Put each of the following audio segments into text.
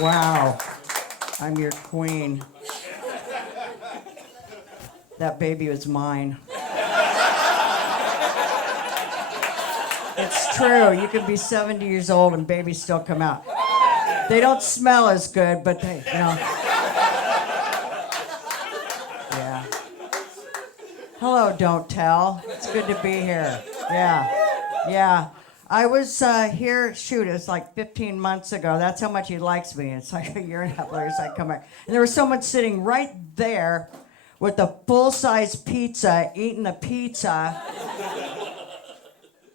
Wow. I'm your queen. That baby was mine. It's true. You can be 70 years old and babies still come out. They don't smell as good, but they, Yeah. Hello, Don't Tell. It's good to be here. Yeah. I was here, it was like 15 months ago. That's how much he likes me. It's like a year and a half later, so I come back. And there was someone sitting right there with a full-size pizza, eating the pizza.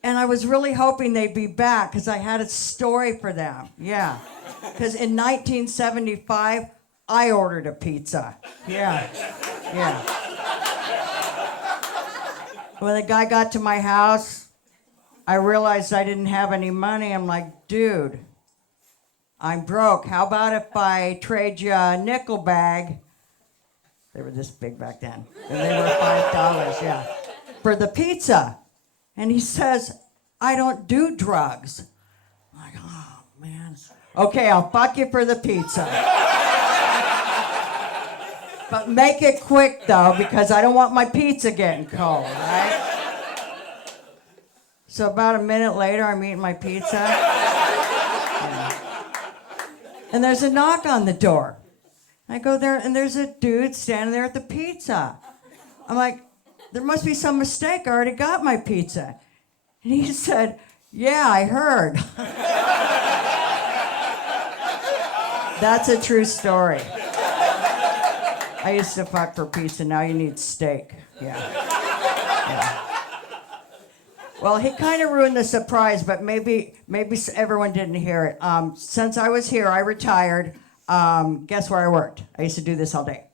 And I was really hoping they'd be back because I had a story for them. Yeah. Because in 1975, I ordered a pizza. Yeah. When the guy got to my house, I realized I didn't have any money. I'm like, dude, I'm broke. How about if I trade you a nickel bag? They were this big back then. And they were $5, yeah, for the pizza. And he says, I don't do drugs. I'm like, oh, man. Okay, I'll fuck you for the pizza. But make it quick, though, because I don't want my pizza getting cold, right? So about a minute later, I'm eating my pizza. Yeah. And there's a knock on the door. I go there, and there's a dude standing there at the pizza. I'm like, there must be some mistake. I already got my pizza. And he said, yeah, I heard. That's a true story. I used to fuck for pizza. Now you need steak. Yeah. Well, he kind of ruined the surprise, but maybe everyone didn't hear it. Since I was here, I retired. Guess where I worked? I used to do this all day.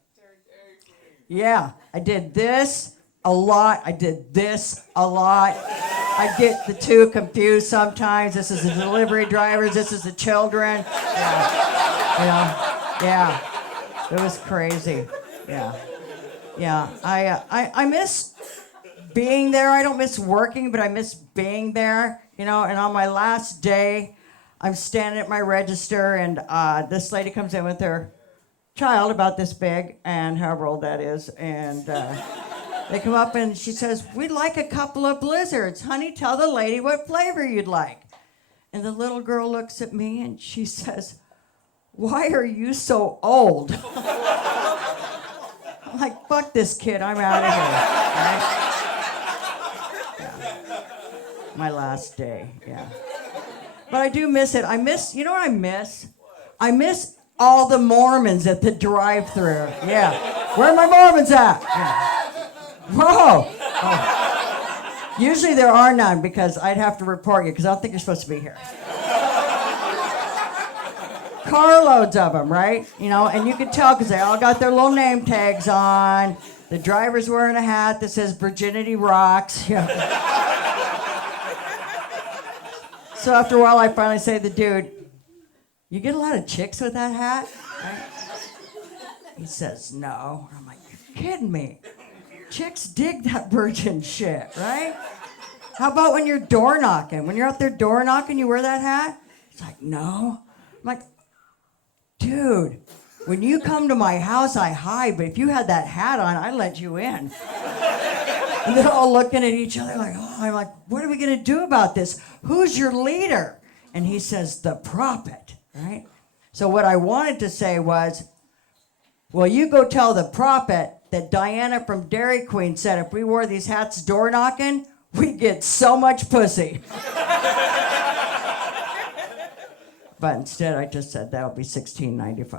Yeah, I did this a lot. I did this a lot. I get the two confused sometimes. This is the delivery drivers. This is the children. Yeah. It was crazy. Yeah. I miss being there. I don't miss working, but I miss being there. And on my last day, I'm standing at my register, and this lady comes in with her child about this big, and however old that is, and they come up and she says, we'd like a couple of blizzards. Honey, tell the lady what flavor you'd like. And the little girl looks at me and she says, why are you so old? I'm like, fuck this kid, I'm out of here. Right? Yeah. My last day, yeah. But I do miss it. You know what I miss? I miss all the Mormons at the drive-thru. Yeah. Where are my Mormons at? Yeah. Whoa. Oh. Usually there are none because I'd have to report you because I don't think you're supposed to be here. Carloads of them, right? And you could tell because they all got their little name tags on. The driver's wearing a hat that says Virginity Rocks. Yeah. So after a while, I finally say to the dude, you get a lot of chicks with that hat? Right? He says, no. I'm like, you're kidding me. Chicks dig that virgin shit, right? How about when you're door knocking? When you're out there door knocking, you wear that hat? He's like, no. I'm like, dude, when you come to my house, I hide, but if you had that hat on, I'd let you in. And they're all looking at each other like, oh, I'm like, what are we going to do about this? Who's your leader? And he says, the prophet, right? So what I wanted to say was, well, you go tell the prophet that Dianna from Dairy Queen said if we wore these hats door knocking, we'd get so much pussy. But instead, I just said that'll be $16.95.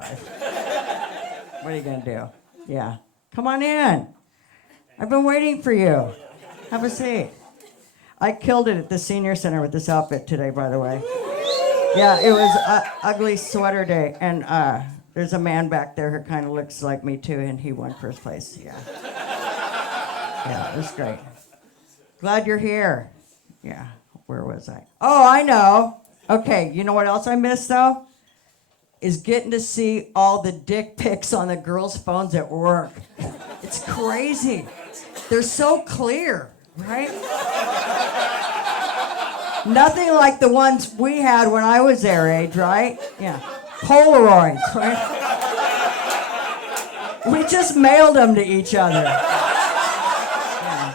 What are you going to do? Yeah. Come on in. I've been waiting for you. Have a seat. I killed it at the senior center with this outfit today, by the way. Yeah, it was ugly sweater day, and there's a man back there who kind of looks like me too, and he won first place. Yeah, it was great. Glad you're here. Yeah, where was I? Oh, I know. Okay, you know what else I miss though? Is getting to see all the dick pics on the girls' phones at work. It's crazy. They're so clear, right? Nothing like the ones we had when I was their age, right? Yeah. Polaroids, right? We just mailed them to each other. Yeah.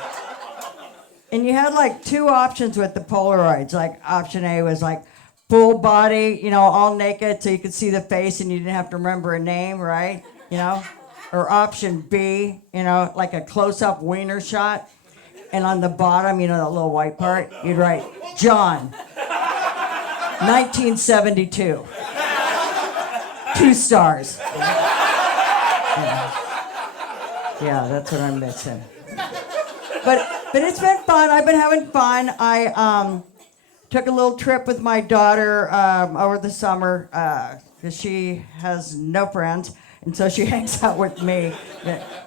And you had like two options with the Polaroids. Like option A was like full body, all naked so you could see the face and you didn't have to remember a name, right? Or option B, like a close-up wiener shot. And on the bottom, that little white part, you'd write, John, 1972. 2 stars. Yeah, that's what I'm missing. But it's been fun. I've been having fun. I took a little trip with my daughter over the summer because she has no friends, and so she hangs out with me.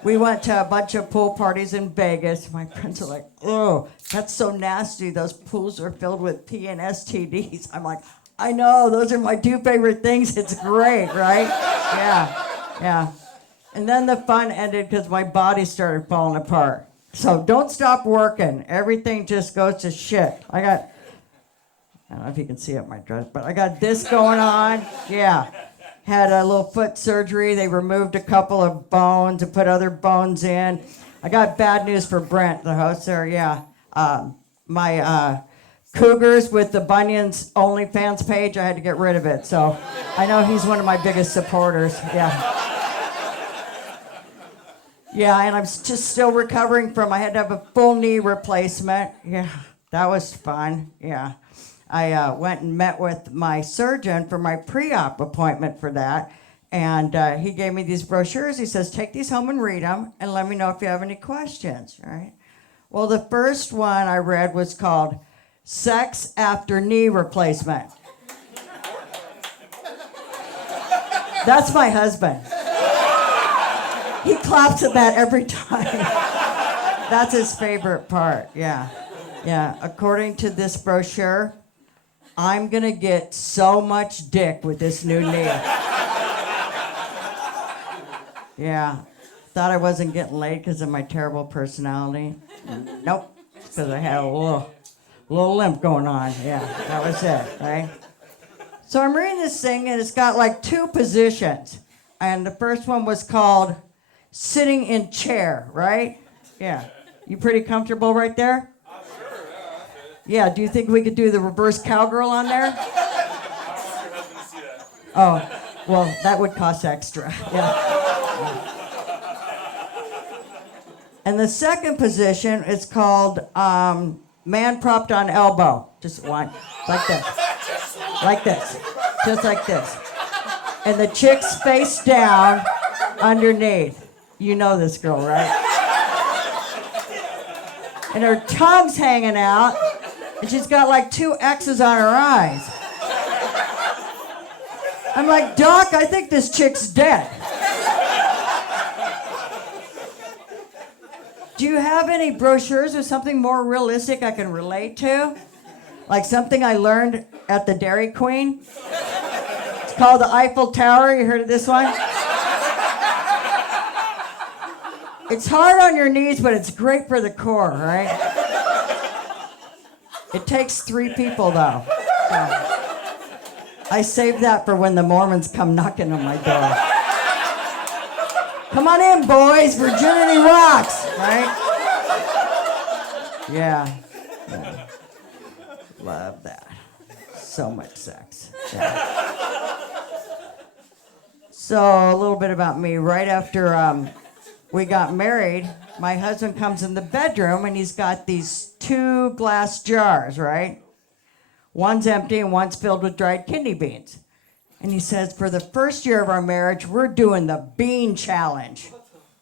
We went to a bunch of pool parties in Vegas. My friends are like, "Oh, that's so nasty. Those pools are filled with pee and STDs." I'm like, I know, those are my 2 favorite things. It's great, right? Yeah. And then the fun ended because my body started falling apart. So don't stop working. Everything just goes to shit. I don't know if you can see up my dress, but I got this going on. Yeah. Had a little foot surgery. They removed a couple of bones and put other bones in. I got bad news for Brent, the host there. Yeah. My Cougars with the Bunions OnlyFans page, I had to get rid of it. So I know he's one of my biggest supporters. Yeah. Yeah, and I'm just still recovering from, I had to have a full knee replacement. Yeah, that was fun. Yeah. I went and met with my surgeon for my pre-op appointment for that. And he gave me these brochures. He says, take these home and read them and let me know if you have any questions, right? Well, the first one I read was called Sex After Knee Replacement. That's my husband. He claps at that every time. That's his favorite part, yeah. Yeah, according to this brochure, I'm gonna get so much dick with this new knee. Yeah, thought I wasn't getting laid because of my terrible personality. Nope, because I had a little limp going on. Yeah, that was it, right? So I'm reading this thing, and it's got like 2 positions. And the first one was called sitting in chair, right? Yeah. You pretty comfortable right there? Sure, yeah. Do you think we could do the reverse cowgirl on there? Oh, well, that would cost extra. Yeah. And the second position is called man propped on elbow. Just one. Like this. Like this. Just like this. And the chick's face down underneath. You know this girl, right? And her tongue's hanging out. And she's got like 2 X's on her eyes. I'm like, Doc, I think this chick's dead. Do you have any brochures or something more realistic I can relate to? Like something I learned at the Dairy Queen? It's called the Eiffel Tower. You heard of this one? It's hard on your knees, but it's great for the core, right? It takes 3 people, though. So I saved that for when the Mormons come knocking on my door. Come on in, boys. Virginity rocks, right? Yeah. Love that. So much sex. Yeah. So a little bit about me. Right after we got married, my husband comes in the bedroom and he's got these 2 glass jars, right? One's empty and one's filled with dried kidney beans. And he says, for the first year of our marriage, we're doing the bean challenge.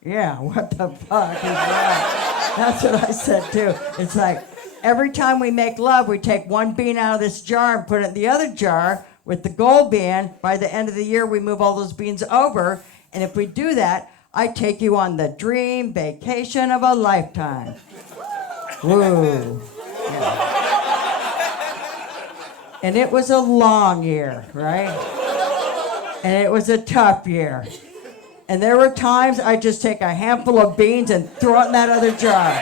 Yeah, what the fuck is that? That's what I said too. It's like, every time we make love, we take 1 bean out of this jar and put it in the other jar with the gold bean. By the end of the year, we move all those beans over. And if we do that, I take you on the dream vacation of a lifetime. Woo. Yeah. And it was a long year, right? And it was a tough year. And there were times I'd just take a handful of beans and throw it in that other jar.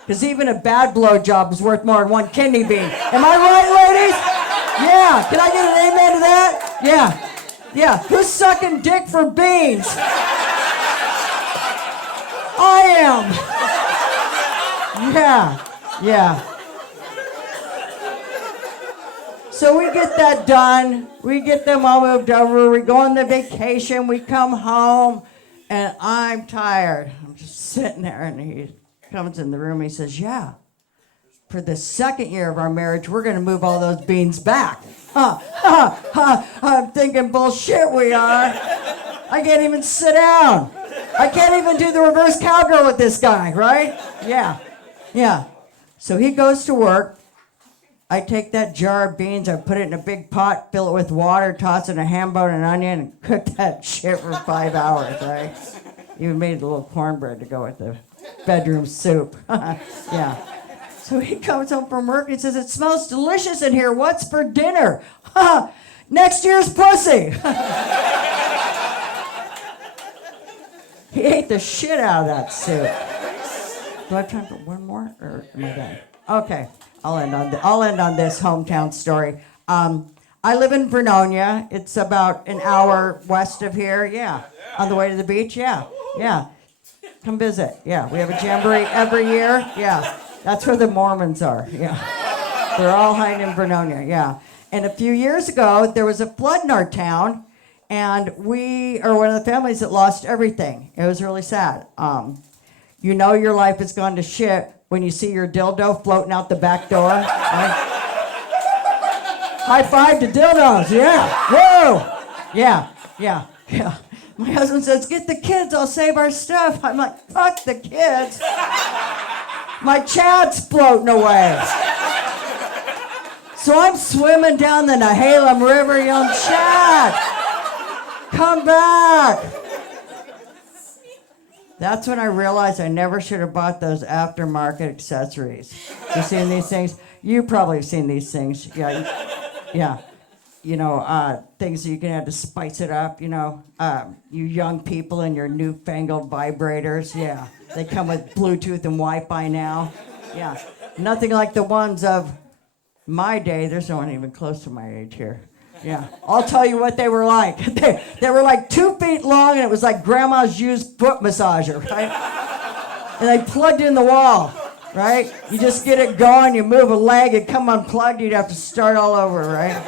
Because even a bad blowjob is worth more than 1 kidney bean. Am I right, ladies? Yeah, can I get an amen to that? Yeah. Yeah, who's sucking dick for beans? I am. Yeah. So we get that done. We get them all moved over. We go on the vacation. We come home, and I'm tired. I'm just sitting there, and he comes in the room. He says, yeah, for the second year of our marriage, we're going to move all those beans back. I'm thinking, bullshit, we are. I can't even sit down. I can't even do the reverse cowgirl with this guy, right? Yeah. So he goes to work. I take that jar of beans, I put it in a big pot, fill it with water, toss in a ham bone and onion, and cook that shit for 5 hours, right? Even made a little cornbread to go with the bedroom soup. Yeah. So he comes home from work and he says, it smells delicious in here. What's for dinner? Next year's pussy. He ate the shit out of that soup. Do I have time for one more, or am I done? Okay, I'll end on this hometown story. I live in Vernonia. It's about an hour west of here. Yeah, on the way to the beach. Yeah. Come visit. Yeah, we have a jamboree every year. Yeah, that's where the Mormons are. Yeah, they're all hiding in Vernonia. Yeah, and a few years ago there was a flood in our town. And we are one of the families that lost everything. It was really sad. You know your life has gone to shit when you see your dildo floating out the back door. Right? High five to dildos, yeah. Whoa! Yeah. My husband says, get the kids, I'll save our stuff. I'm like, fuck the kids. My Chad's floating away. So I'm swimming down the Nehalem River, yelling, Chad! Come back! That's when I realized I never should have bought those aftermarket accessories. You seen these things? You probably have seen these things. Yeah. You know, things that you can have to spice it up, you know. You young people and your newfangled vibrators. Yeah. They come with Bluetooth and Wi-Fi now. Yeah. Nothing like the ones of my day. There's no one even close to my age here. Yeah, I'll tell you what they were like. They were like 2 feet long, and it was like grandma's used foot massager, right? And they plugged in the wall, right? You just get it going, you move a leg, it come unplugged, you'd have to start all over, right?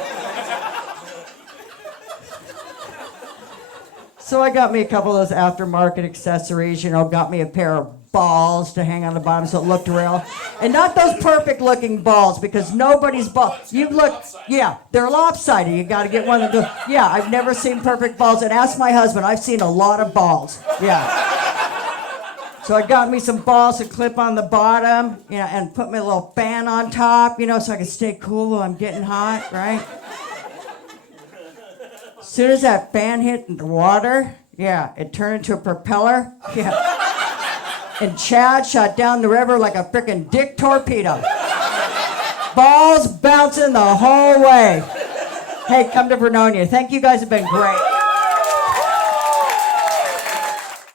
So I got me a couple of those aftermarket accessories, you know, got me a pair of balls to hang on the bottom so it looked real. And not those perfect looking balls, because nobody's ball. You look, yeah, they're lopsided. You got to get one of those. Yeah, I've never seen perfect balls. And ask my husband, I've seen a lot of balls. Yeah. So I got me some balls to clip on the bottom, you know, and put me a little fan on top, you know, so I can stay cool while I'm getting hot, right? As soon as that fan hit the water, yeah, it turned into a propeller. Yeah. And Chad shot down the river like a frickin' dick torpedo. Balls bouncing the whole way. Hey, come to Vernonia. Thank you guys have been great.